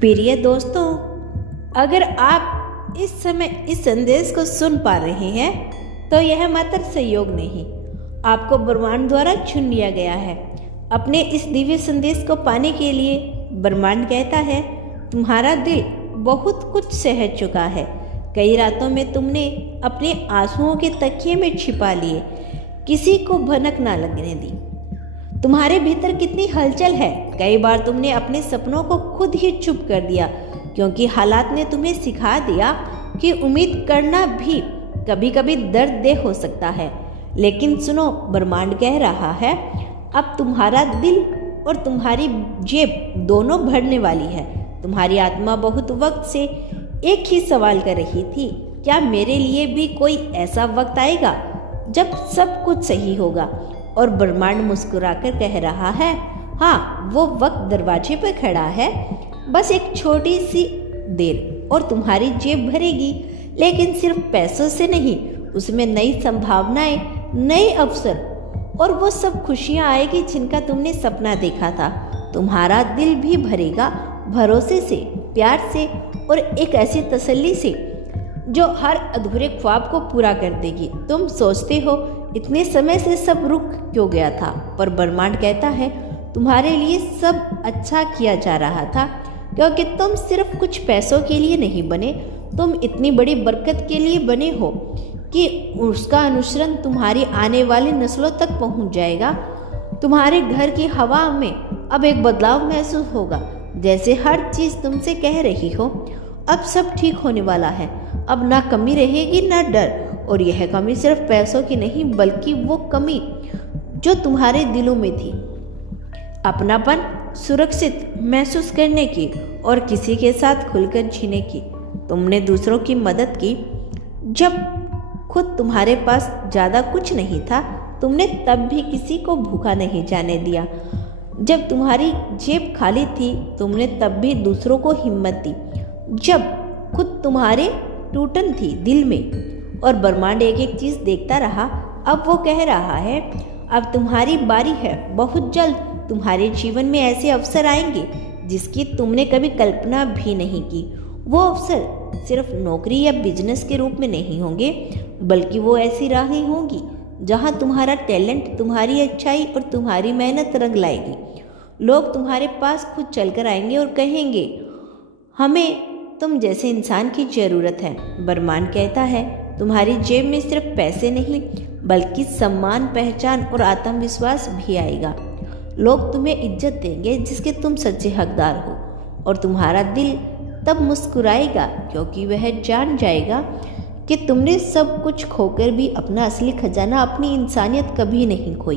प्रिय दोस्तों, अगर आप इस समय इस संदेश को सुन पा रहे हैं तो यह मात्र संयोग नहीं, आपको ब्रह्मांड द्वारा चुन लिया गया है। अपने इस दिव्य संदेश को पाने के लिए ब्रह्मांड कहता है, तुम्हारा दिल बहुत कुछ सह चुका है। कई रातों में तुमने अपने आंसुओं के तकिए में छिपा लिए, किसी को भनक ना लगने दी। तुम्हारे भीतर कितनी हलचल है। कई बार तुमने अपने सपनों को खुद ही चुप कर दिया, क्योंकि हालात ने तुम्हें सिखा दिया कि उम्मीद करना भी कभी कभी दर्ददेह हो सकता है। लेकिन सुनो, ब्रह्मांड कह रहा है, अब तुम्हारा दिल और तुम्हारी जेब दोनों भरने वाली है। तुम्हारी आत्मा बहुत वक्त से एक ही सवाल कर रही थी, क्या मेरे लिए भी कोई ऐसा वक्त आएगा जब सब कुछ सही होगा। और ब्रह्मांड मुस्कुराकर कह रहा है, हाँ, वो वक्त दरवाजे पर खड़ा है, बस एक छोटी सी देर और तुम्हारी जेब भरेगी। लेकिन सिर्फ पैसों से नहीं, उसमें नई संभावनाएं, नए अवसर और वो सब खुशियां आएगी जिनका तुमने सपना देखा था। तुम्हारा दिल भी भरेगा भरोसे से, प्यार से और एक ऐसी तसल्ली से जो हर अधूरे ख्वाब को पूरा कर देगी। तुम सोचते हो इतने समय से सब रुक क्यों गया था, पर ब्रह्मांड कहता है, तुम्हारे लिए सब अच्छा किया जा रहा था, क्योंकि तुम सिर्फ कुछ पैसों के लिए नहीं बने, तुम इतनी बड़ी बरकत के लिए बने हो कि उसका अनुसरण तुम्हारी आने वाली नस्लों तक पहुंच जाएगा। तुम्हारे घर की हवा में अब एक बदलाव महसूस होगा, जैसे हर चीज़ तुमसे कह रही हो, अब सब ठीक होने वाला है। अब ना कमी रहेगी ना डर। और यह कमी सिर्फ पैसों की नहीं, बल्कि वो कमी जो तुम्हारे दिलों में थी, अपनापन, सुरक्षित महसूस करने की और किसी के साथ खुलकर जीने की। तुमने दूसरों की मदद की जब खुद तुम्हारे पास ज़्यादा कुछ नहीं था। तुमने तब भी किसी को भूखा नहीं जाने दिया। जब तुम्हारी जेब खाली थी, तुमने तब भी दूसरों को हिम्मत दी, जब खुद तुम्हारे टूटन थी दिल में। और ब्रह्मांड एक एक चीज़ देखता रहा। अब वो कह रहा है, अब तुम्हारी बारी है। बहुत जल्द तुम्हारे जीवन में ऐसे अवसर आएंगे जिसकी तुमने कभी कल्पना भी नहीं की। वो अवसर सिर्फ नौकरी या बिजनेस के रूप में नहीं होंगे, बल्कि वो ऐसी राहें होंगी जहाँ तुम्हारा टैलेंट, तुम्हारी अच्छाई और तुम्हारी मेहनत रंग लाएगी। लोग तुम्हारे पास खुद चलकर आएंगे और कहेंगे, हमें तुम जैसे इंसान की ज़रूरत है। ब्रह्मांड कहता है, तुम्हारी जेब में सिर्फ पैसे नहीं, बल्कि सम्मान, पहचान और आत्मविश्वास भी आएगा। लोग तुम्हें इज्जत देंगे जिसके तुम सच्चे हकदार हो। और तुम्हारा दिल तब मुस्कुराएगा, क्योंकि वह जान जाएगा कि तुमने सब कुछ खोकर भी अपना असली खजाना, अपनी इंसानियत कभी नहीं खोई।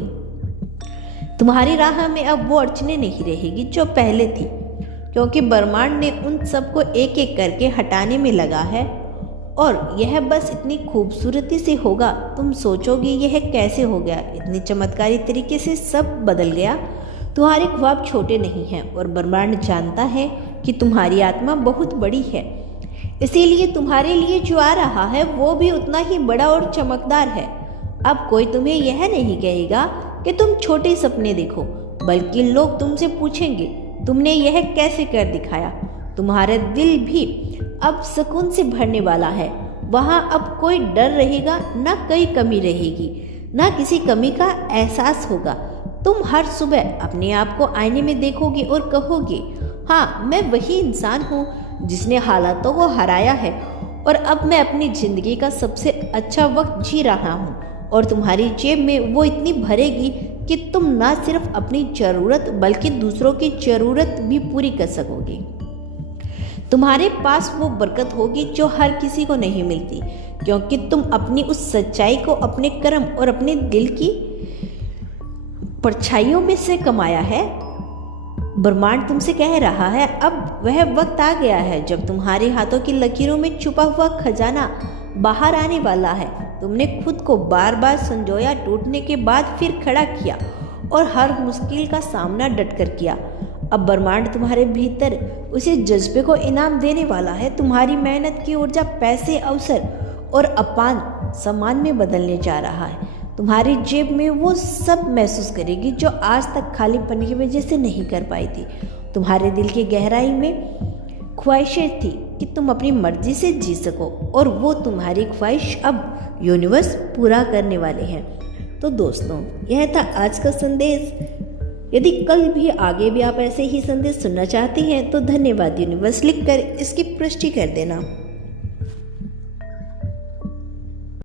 तुम्हारी राह में अब वो अड़चनें नहीं रहेगी जो पहले थी, क्योंकि ब्रह्मांड ने उन सबको एक एक करके हटाने में लगा है। और यह बस इतनी खूबसूरती से होगा, तुम सोचोगे यह कैसे हो गया, इतनी चमत्कारी तरीके से सब बदल गया। तुम्हारे ख्वाब छोटे नहीं हैं और ब्रह्मांड जानता है कि तुम्हारी आत्मा बहुत बड़ी है, इसीलिए तुम्हारे लिए जो आ रहा है वो भी उतना ही बड़ा और चमकदार है। अब कोई तुम्हें यह नहीं कहेगा कि तुम छोटे सपने देखो, बल्कि लोग तुमसे पूछेंगे, तुमने यह कैसे कर दिखाया। तुम्हारा दिल भी अब सुकून से भरने वाला है। वहाँ अब कोई डर रहेगा, ना कोई कमी रहेगी, ना किसी कमी का एहसास होगा। तुम हर सुबह अपने आप को आईने में देखोगे और कहोगे, हाँ, मैं वही इंसान हूँ जिसने हालातों को हराया है और अब मैं अपनी ज़िंदगी का सबसे अच्छा वक्त जी रहा हूँ। और तुम्हारी जेब में वो इतनी भरेगी कि तुम ना सिर्फ अपनी ज़रूरत बल्कि दूसरों की ज़रूरत भी पूरी कर सकोगे। तुम्हारे पास वो बरकत होगी जो हर किसी को नहीं मिलती, क्योंकि तुम अपनी उस सच्चाई को अपने कर्म और अपने दिल की परछाइयों में से कमाया है। ब्रह्मांड तुमसे कह रहा है, अब वह वक्त आ गया है जब तुम्हारे हाथों की लकीरों में छुपा हुआ खजाना बाहर आने वाला है। तुमने खुद को बार बार संजोया, टूटने के बाद फिर खड़ा किया और हर मुश्किल का सामना डटकर किया। अब ब्रह्मांड तुम्हारे भीतर उसी जज्बे को इनाम देने वाला है। तुम्हारी मेहनत की ऊर्जा पैसे, अवसर और अपान सम्मान में बदलने जा रहा है। तुम्हारी जेब में वो सब महसूस करेगी जो आज तक खालीपन की वजह से नहीं कर पाई थी। तुम्हारे दिल की गहराई में ख्वाहिशें थी कि तुम अपनी मर्जी से जी सको, और वो तुम्हारी ख्वाहिश अब यूनिवर्स पूरा करने वाले हैं। तो दोस्तों, यह था आज का संदेश। यदि कल भी आगे भी आप ऐसे ही संदेश सुनना चाहती हैं तो धन्यवाद यूनिवर्स लिखकर इसकी पुष्टि कर देना।